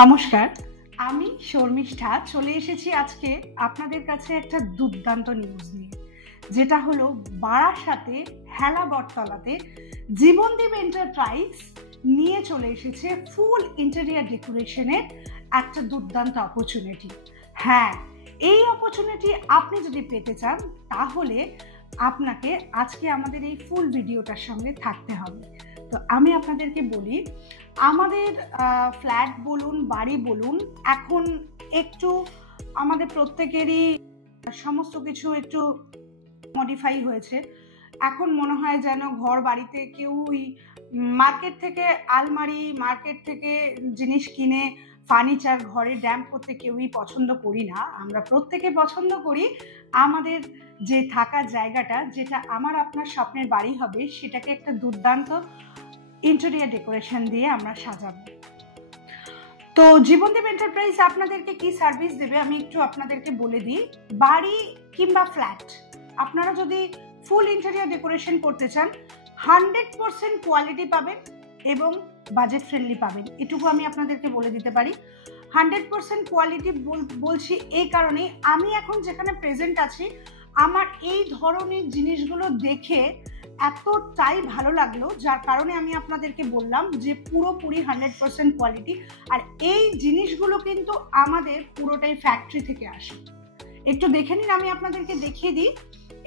নমস্কার, আমি শর্মিষ্ঠা চলে এসেছি আজকে আপনাদের কাছে একটা দুর্দান্ত নিউজ নিয়ে, যেটা হলো বারাসাতে হেলা বটতলাতে জীবনদীপ এন্টারপ্রাইজ নিয়ে চলে এসেছে ফুল ইন্টেরিয়ার ডেকোরেশনের একটা দুর্দান্ত অপরচুনিটি। হ্যাঁ, এই অপরচুনিটি আপনি যদি পেতে চান তাহলে আপনাকে আজকে আমাদের এই ফুল ভিডিওটার সঙ্গে থাকতে হবে। তো আমি আপনাদেরকে বলি, আমাদের ফ্ল্যাট বলুন, বাড়ি বলুন, এখন একটু আমাদের প্রত্যেকেরই সমস্ত কিছু একটু মডিফাই হয়েছে। এখন মনে হয় যেন ঘর বাড়িতে কেউই মার্কেট থেকে আলমারি, মার্কেট থেকে জিনিস কিনে ফার্নিচার ঘরে ড্যাম্প করতে কেউই পছন্দ করি না। আমরা প্রত্যেকে পছন্দ করি আমাদের যে থাকার জায়গাটা, যেটা আমার আপনার স্বপ্নের বাড়ি হবে, সেটাকে একটা দুর্দান্ত ইন্টেরিয়ার ডেকোরেশন দিয়ে আমরা সাজাবো। তো জীবনদীপ এন্টারপ্রাইজ আপনাদেরকে কি সার্ভিস দেবে আমি একটু আপনাদেরকে বলে দিই। বাড়ি কিংবা ফ্ল্যাট আপনারা যদি ফুল ইন্টেরিয়ার ডেকোরেশন করতে চান, 100% কোয়ালিটি পাবেন এবং বাজেট ফ্রেন্ডলি পাবেন, এটুকু আমি আপনাদেরকে বলে দিতে পারি। 100% কোয়ালিটি বলছি এই কারণে, আমি এখন যেখানে প্রেজেন্ট আছি, আমার এই ধরনের জিনিসগুলো দেখে এতটাই ভালো লাগলো, যার কারণে আমি আপনাদেরকে বললাম যে পুরোপুরি 100% কোয়ালিটি। আর এই জিনিসগুলো কিন্তু আমাদের পুরোটাই ফ্যাক্টরি থেকে আসে। একটু দেখে নিন, আমি আপনাদেরকে দেখিয়ে দিই।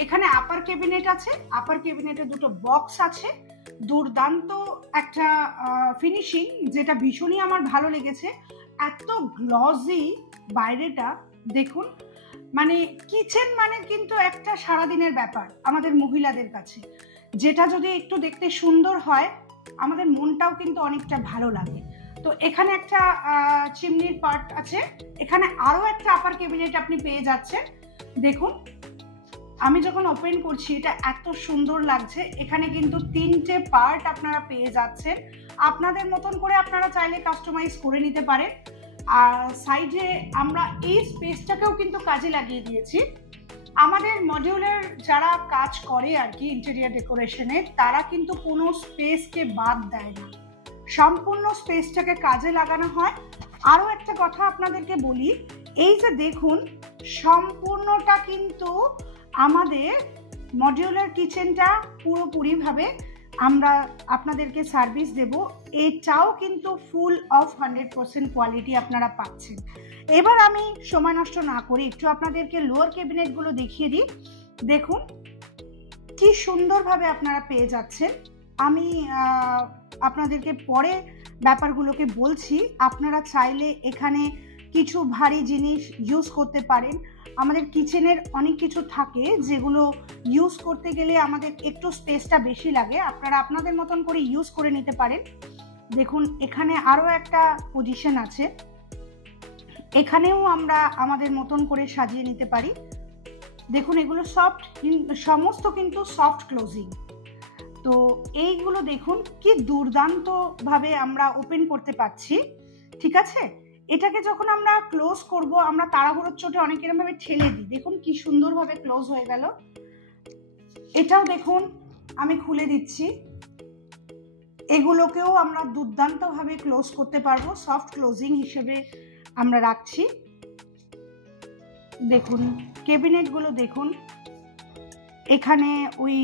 এখানে আপার ক্যাবিনেট আছে, আপার ক্যাবিনেটে দুটো বক্স আছে, দুর্দান্ত একটা ফিনিশিং, যেটা ভীষণই আমার ভালো লেগেছে। এত গ্লজি বাইরেটা দেখুন, মানে কিচেন মানে কিন্তু একটা সারাদিনের ব্যাপার আমাদের মহিলাদের কাছে, যেটা যদি একটু দেখতে সুন্দর হয় আমাদের মনটাও কিন্তু অনেকটা ভালো লাগে। তো এখানে একটা চিমনির পার্ট আছে, এখানে আরো একটা আপার ক্যাবিনেট আপনি পেয়ে যাচ্ছেন। দেখুন, আমি যখন ওপেন করছি এটা এত সুন্দর লাগছে। এখানে কিন্তু 3টে পার্ট আপনারা পেয়ে যাচ্ছেন, আপনাদের মতন করে আপনারা চাইলে কাস্টমাইজ করে নিতে পারেন। আর সাইডে আমরা এই স্পেসটাকেও কিন্তু কাজে লাগিয়ে দিয়েছি। আমাদের মডিউলার যারা কাজ করে আর কি ইন্টেরিয়ার ডেকোরেশনে, তারা কিন্তু কোনো স্পেসকে বাদ দেয় না, সম্পূর্ণ স্পেসটাকে কাজে লাগানো হয়। আরও একটা কথা আপনাদেরকে বলি, এই যে দেখুন, সম্পূর্ণটা কিন্তু আমাদের মডিউলার কিচেনটা পুরোপুরিভাবে আমরা আপনাদেরকে সার্ভিস দেব। এটাও কিন্তু ফুল অফ 100% কোয়ালিটি আপনারা পাচ্ছেন। এবার আমি সময় নষ্ট না করি একটু আপনাদেরকে লোয়ার ক্যাবিনেটগুলো দেখিয়ে দিই। দেখুন কি সুন্দরভাবে আপনারা পেয়ে যাচ্ছেন। আমি আপনাদেরকে পরে ব্যাপারগুলোকে বলছি। আপনারা চাইলে এখানে কিছু ভারী জিনিস ইউজ করতে পারেন। আমাদের কিচেনের অনেক কিছু থাকে যেগুলো ইউজ করতে গেলে আমাদের একটু স্পেসটা বেশি লাগে, আপনারা আপনাদের মতন করে ইউজ করে নিতে পারেন। দেখুন এখানে আরও একটা পজিশন আছে, এখানেও আমরা আমাদের মতন করে সাজিয়ে নিতে পারি। দেখুন এগুলো সফট, সমস্ত কিন্তু সফট ক্লোজিং। তো এইগুলো দেখুন কি দুর্দান্ত ভাবে আমরা ওপেন করতে পারছি। ঠিক আছে, এটাকে যখন আমরা ক্লোজ করব, আমরা তাড়াহুড়োর চোটে অনেক এরকম ভাবে ঠেলে দিই। দেখুন কি সুন্দরভাবে ক্লোজ হয়ে গেল। এটাও দেখুন আমি খুলে দিচ্ছি, এগুলোকেও আমরা দুর্দান্ত ভাবে ক্লোজ করতে পারবো, সফট ক্লোজিং হিসেবে আমরা রাখছি। দেখুন ক্যাবিনেটগুলো দেখুন, এখানে ওই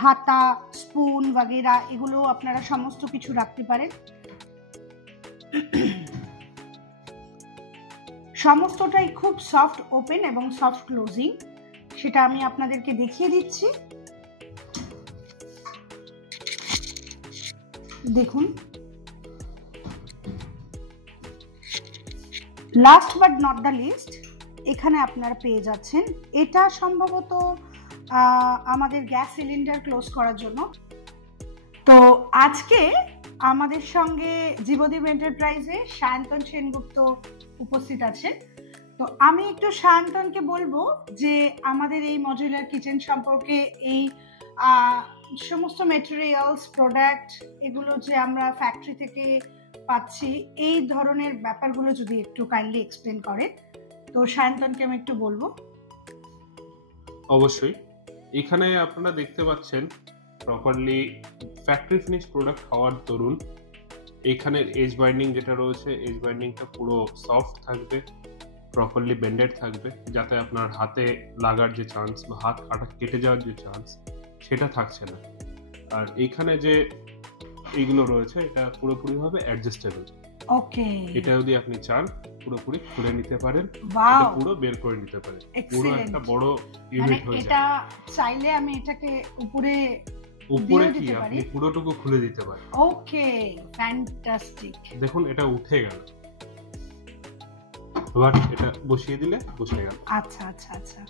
হাতা, স্পুন বাগেরা এগুলো আপনারা সমস্ত কিছু রাখতে পারেন। সমস্তটাই খুব সফট ওপেন এবং সফট ক্লোজিং, সেটা আমি আপনাদেরকে দেখিয়ে দিচ্ছি। দেখুন, last but not the least, এখানে আপনারা পেয়ে যাচ্ছেন, এটা সম্ভবত আমাদের গ্যাস সিলিন্ডার ক্লোজ করার জন্য। তো আজকে আমাদের সঙ্গে জীবনদীপ এন্টারপ্রাইজে সায়ন্তন সেনগুপ্ত উপস্থিত আছে। তো আমি একটু সায়ন্তনকে বলবো যে আমাদের এই মডিউলার কিচেন সম্পর্কে, এই সমস্ত মেটেরিয়ালস, প্রোডাক্ট, এগুলো যে আমরা ফ্যাক্টরি থেকে পাচ্ছি, এই ধরনের ব্যাপারগুলো যদি একটু কাইন্ডলি এক্সপ্লেন করে। তো সায়ন্তনকে আমি একটু বলবো। অবশ্যই, এখানে আপনারা দেখতে পাচ্ছেন প্রপারলি ফ্যাক্টরি ফিনিশ প্রোডাক্ট হওয়ার দরুন এইখানের এজ বাইন্ডিং যেটা রয়েছে, এজ বাইন্ডিংটা পুরো সফট থাকবে, প্রপারলি বেন্ডেড থাকবে, যাতে আপনার হাতে লাগার যে চান্স বা হাত কাটা কেটে যাওয়ার যে চান্স সেটা থাকছে না। আর এইখানে যে এইগুলো রয়েছে এটা পুরোপুরিভাবে অ্যাডজাস্টেবল। ওকে, এটা যদি আপনি চান পুরোপুরি খুলে নিতে পারেন, ওয়াও, পুরো বের করে নিতে পারেন, পুরো এক্সিলেন্ট। একটা বড় মানে ইউনিট হয়ে এটা যায়। চাইলে আমি এটাকে উপরে উপরে দিয়েও কি দিতে পারি? আপনি পুরোটুকু খুলে দিতে পারেন। ওকে, ফ্যান্টাস্টিক। দেখুন এটা উঠে গেল, এবার এটা বসিয়ে দিলে বসে গেল। আচ্ছা আচ্ছা আচ্ছা,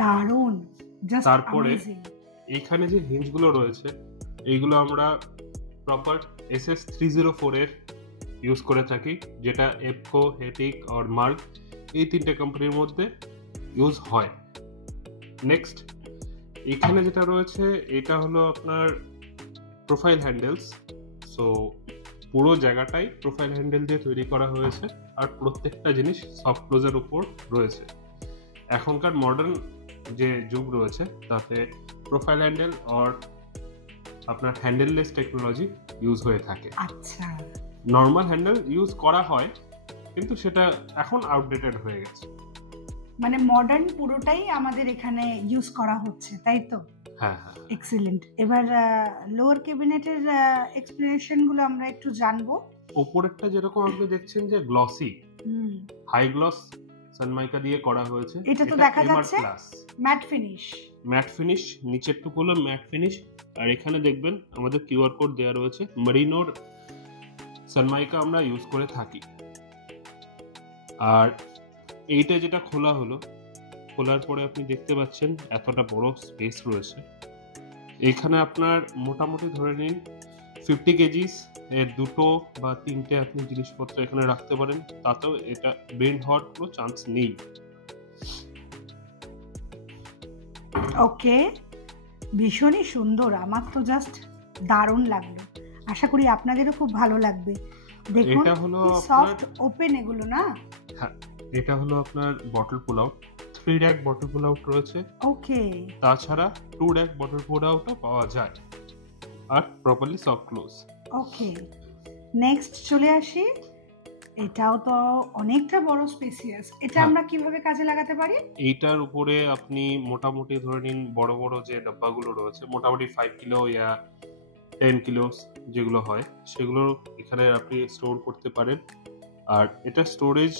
দারুণ, জাস্ট তারপরে অ্যামেজিং। এইখানে যে হিঞ্জগুলো রয়েছে এইগুলো আমরা প্রপার SS304 এর ইউজ করে থাকি, যেটা এপকো, হেটিক আর মার্ক এই তিনটে কোম্পানির মধ্যে ইউজ হয়। নেক্সট এখানে যেটা রয়েছে এটা হলো আপনার প্রোফাইল হ্যান্ডেলস। সো পুরো জায়গাটাই প্রোফাইল হ্যান্ডেল দিয়ে তৈরি করা হয়েছে, আর প্রত্যেকটা জিনিস সফট ক্লোজের উপর রয়েছে। এখনকার মডার্ন যে যুগ রয়েছে তাতে প্রোফাইল হ্যান্ডেল আর আপনার হ্যান্ডেললেস টেকনোলজি ইউজ হয়ে থাকে। আচ্ছা, নর্মাল হ্যান্ডেল ইউজ করা হয় কিন্তু সেটা এখন আউটডেটেড হয়ে গেছে। মানে মডার্ন পুরোটাই আমাদের এখানে ইউজ করা হচ্ছে, তাই তো? হ্যাঁ হ্যাঁ, এক্সিলেন্ট। এবার লোয়ার ক্যাবিনেটের এক্সপ্লেনেশন গুলো আমরা একটু জানবো। উপরেরটা যেরকম আপনি দেখছেন যে গ্লসি, হাই গ্লস সানমাইকা দিয়ে করা হয়েছে, এটা তো দেখা যাচ্ছে ম্যাট ফিনিশ। ম্যাট ফিনিশ, নিচের টুকু হলো ম্যাট ফিনিশ। আর এখানে দেখবেন আমাদের কিউআর কোড দেওয়া রয়েছে। মেরিনোর সানমাইকা আমরা ইউজ করে থাকি। আর এইটা যেটা খোলা হলো, খোলার পরে আপনি দেখতে পাচ্ছেন এতটা বড় স্পেস রয়েছে। এখানে আপনার মোটামুটি ধরে নিন 50 কেজিস এর দুটো বা তিনটে আপনি জিনিসপত্র এখানে রাখতে পারেন, তাতেও এটা বেন্ড হওয়ার কোনো চান্স নেই। ওকে, ভীষণই সুন্দর, আমার তো জাস্ট দারুণ লাগলো। আশা করি আপনাদেরও খুব ভালো লাগবে। দেখুন এটা হলো সফট ওপেন এগুলো না। হ্যাঁ, এটা হলো আপনার বটল পুল আউট। 3 র‍্যাক বটল পুল আউট রয়েছে। ওকে, তাছাড়া 2 র‍্যাক বটল পুল আউটও পাওয়া যায়, আর প্রপারলি সফট ক্লোজ। ওকে, নেক্সট চলে আসি। এটাও তো অনেকটা বড় স্পেসিয়াস। এটা আমরা কিভাবে কাজে লাগাতে পারি? এইটার উপরে আপনি মোটামুটি ধরে নিন বড় বড় যে ডাব্বাগুলো রয়েছে, মোটামুটি 5 কিলো ইয়া 10 কিলো যেগুলো হয়, সেগুলো এখানে আপনি স্টোর করতে পারেন। আর এটা স্টোরেজ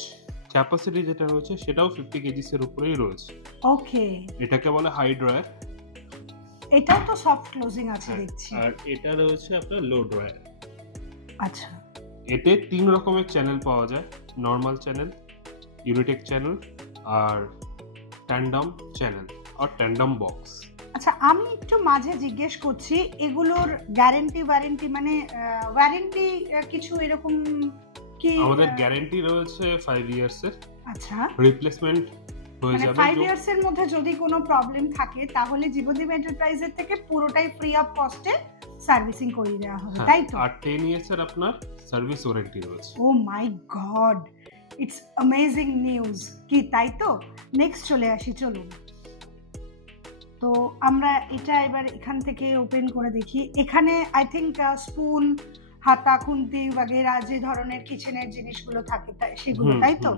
ক্যাপাসিটি যেটা রয়েছে সেটাও 50 কেজিস এর উপরেই রয়েছে। ওকে, এটাকে বলে হাই ড্রয়ার। এটাও তো সফট ক্লোজিং আছে দেখছি। আর এটা রয়েছে আপনার লো ড্রয়ার। আচ্ছা, এতে 3 রকমের চ্যানেল পাওয়া যায়, নর্মাল চ্যানেল, ইউনিটেক চ্যানেল আর ট্যান্ডাম চ্যানেল আর ট্যান্ডাম বক্স। আচ্ছা, আমি একটু মাঝে জিজ্ঞেস করছি, এগুলোর গ্যারান্টি ওয়ারেন্টি মানে ওয়ারেন্টি কিছু এরকম কি? আমাদের গ্যারান্টি রয়েছে 5 ইয়ার্স এর। আচ্ছা, রিপ্লেসমেন্ট হয়ে যাবে। 5 ইয়ার্স এর মধ্যে যদি কোনো প্রবলেম থাকে তাহলে জীবনদীপ এন্টারপ্রাইজের থেকে পুরোটাই ফ্রি অফ কস্টে সার্ভিসিং করিয়ে দেওয়া হবে, তাই তো? আর 10 ইয়ার্স এর আপনার সার্ভিস ওয়ারেন্টি রয়েছে। ও মাই গড, ইটস অ্যামেজিং নিউজ, কি তাই তো? নেক্সট চলে আসি, চলুন। তো আমরা এটা এবার এখান থেকে ওপেন করে দেখি। এখানে আই থিঙ্ক স্পুন, হাতা, খুন্তি বাগেরা যে ধরনের কিচেনের জিনিসগুলো থাকে সেগুলো, তাই তো?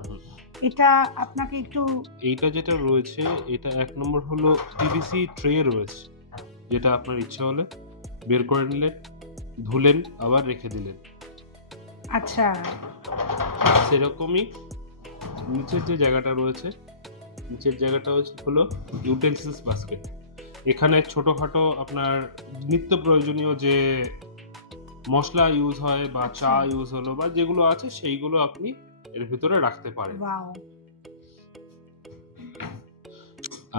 এটা আপনাকে একটু, এইটা যেটা রয়েছে এটা 1 নম্বর হলো পিভিসি ট্রে রয়েছে, যেটা আপনার ইচ্ছা হলে বের করে নিলেন, ধুলেন, আবার রেখে দিলেন। আচ্ছা, সেরকমই নিচের যে জায়গাটা রয়েছে, নিচের জায়গাটা হলো ইউটেন্সিলস বাস্কেট। এখানে ছোটখাটো আপনার নিত্য প্রয়োজনীয় যে মশলা ইউজ হয় বা চা ইউজ হলো বা যেগুলো আছে সেইগুলো আপনি এর ভিতরে রাখতে পারেন।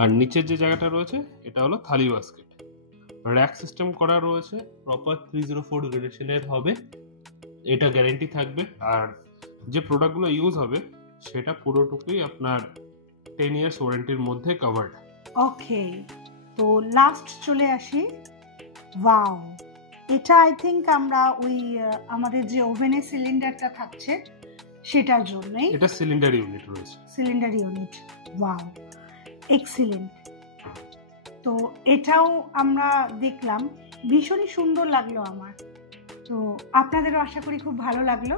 আর নিচের যে জায়গাটা রয়েছে এটা হলো থালি বাস্কেট। র‍্যাক সিস্টেম করা রয়েছে, প্রপার 304 গ্রেডেশনের হবে, এটা গ্যারান্টি থাকবে। আর যে প্রোডাক্টগুলো ইউজ হবে সেটা পুরোটুকুই আপনার 10 ইয়ার্স ওয়ারেন্টির মধ্যে কভার্ড। ওকে, তো লাস্ট চলে আসি। ওয়াও, এটা আই থিঙ্ক আমরা ওই আমাদের যে ওভেনের সিলিন্ডারটা থাকছে সেটার জন্যই। এটা সিলিন্ডার ইউনিট রয়েছে। Cylinder unit, wow, excellent. তো এটাও আমরা দেখলাম, ভীষণই সুন্দর লাগলো আমার। তো আপনাদেরও আশা করি খুব ভালো লাগলো।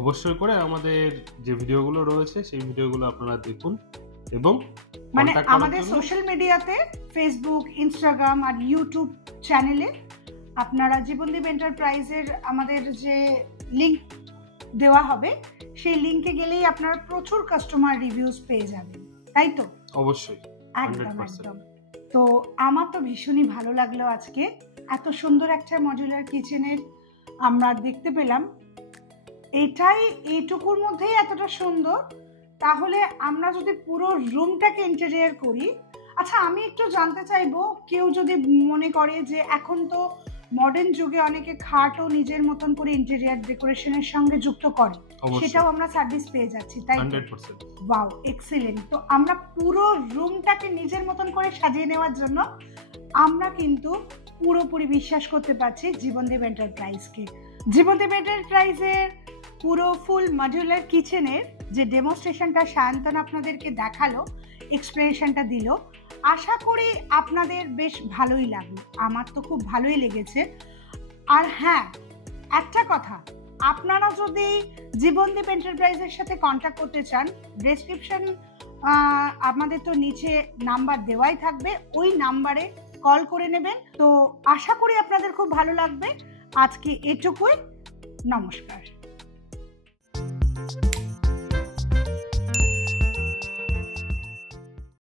অবশ্যই করে আমাদের যে ভিডিওগুলো রয়েছে সেই ভিডিওগুলো আপনারা দেখুন এবং মানে আমাদের সোশ্যাল মিডিয়াতে ফেসবুক, ইনস্টাগ্রাম আর ইউটিউব চ্যানেলে আপনারা জীবনদীপ এন্টারপ্রাইজের আমাদের যে লিংক দেওয়া হবে সেই লিংকে গেলেই আপনারা প্রচুর কাস্টমার রিভিউজ পেয়ে যাবেন, তাই তো? অবশ্যই, একদম একদম। তো আমার তো ভীষণই ভালো লাগলো আজকে এত সুন্দর একটা মডুলার কিচেনের আমরা দেখতে পেলাম। এটাই এইটুকুর মধ্যেই এতটা সুন্দর, তাহলে আমরা যদি পুরো রুমটাকে ইন্টেরিয়র করি। আচ্ছা, আমি একটু জানতে চাইবো, কেউ যদি মনে করে যে এখন তো মডার্ন যুগে অনেকে খাটও নিজের মতন করে ইন্টেরিয়র ডেকোরেশনের সঙ্গে যুক্ত করে, সেটাও আমরা সার্ভিস পেয়ে যাচ্ছি, তাই? 100%। Wow, excellent. তো আমরা পুরো রুমটাকে নিজের মতন করে সাজিয়ে নেওয়ার জন্য আমরা কিন্তু পুরোপুরি বিশ্বাস করতে পারছি জীবনদীপ এন্টারপ্রাইজকে। জীবনদীপ এন্টারপ্রাইজের পুরো ফুল মডুলার কিচেনের যে ডেমনস্ট্রেশনটা সায়ন্তন আপনাদেরকে দেখালো, এক্সপ্লেনেশনটা দিল, আশা করি আপনাদের বেশ ভালোই লাগলো। আমার তো খুব ভালোই লেগেছে। আর হ্যাঁ, একটা কথা, আপনারা যদি জীবনদীপ এন্টারপ্রাইজের সাথে কন্ট্যাক্ট করতে চান, ডেসক্রিপশন আমাদের তো নিচে নাম্বার দেওয়াই থাকবে, ওই নাম্বারে কল করে নেবেন। তো আশা করি আপনাদের খুব ভালো লাগবে। আজকে এটুকুই, নমস্কার।